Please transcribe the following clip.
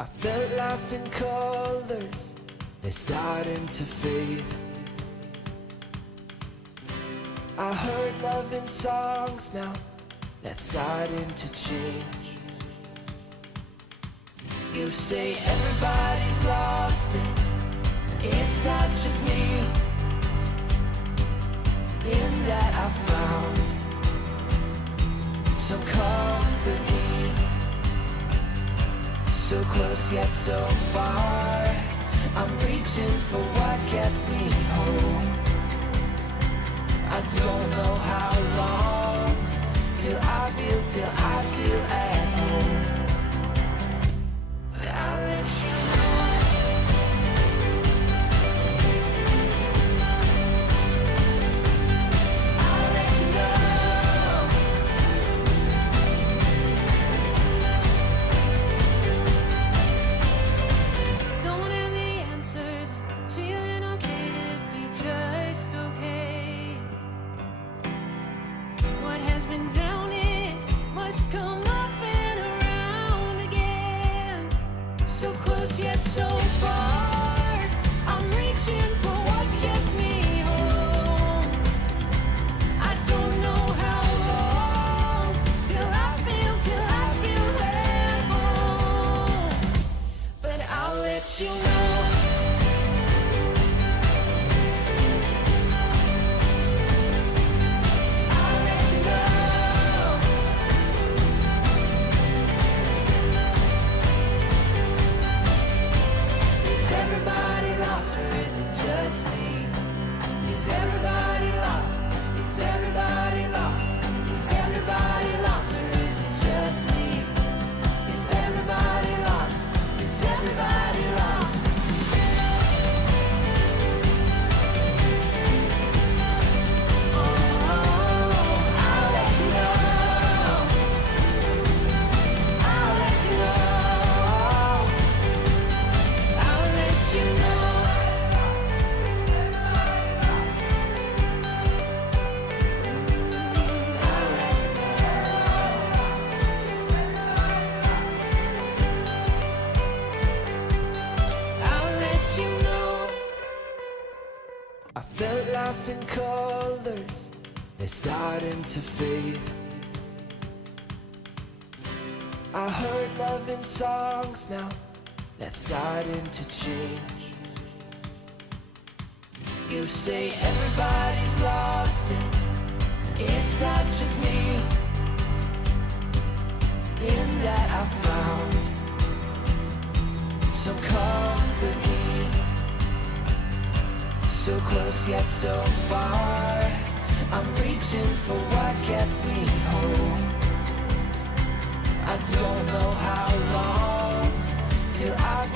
I felt life in colors, they're starting to fade. I heard love in songs now, that's starting to change. You say everybody's lost it, it's not just me. In that I found some company. So close yet so far, I'm reaching for what kept me home. I don't know how long, till I feel at home. But I'll let you know. I'll let you know. Don't have the answers, I'm feeling okay to be just okay. What has been down, it must come up and around again. So close yet so far, I'm reaching for what kept me home. I don't know how long, till I feel at home. But I'll let you know. I'll let you know. Is everybody lost or is it just me? Is everybody lost? Is everybody lost? Is everybody lost or is it just me? Is everybody lost? Is everybody lost? I'll let you know. I'll let you know. I'll let you know. I'll let you know. I'll let you know. I felt life in colors, they're starting to fade. I heard love in songs now, that's starting to change. You say everybody's lost it, it's not just me. In that I found some company. So close yet so far, I'm reaching for what kept me home. I don't know how long, till I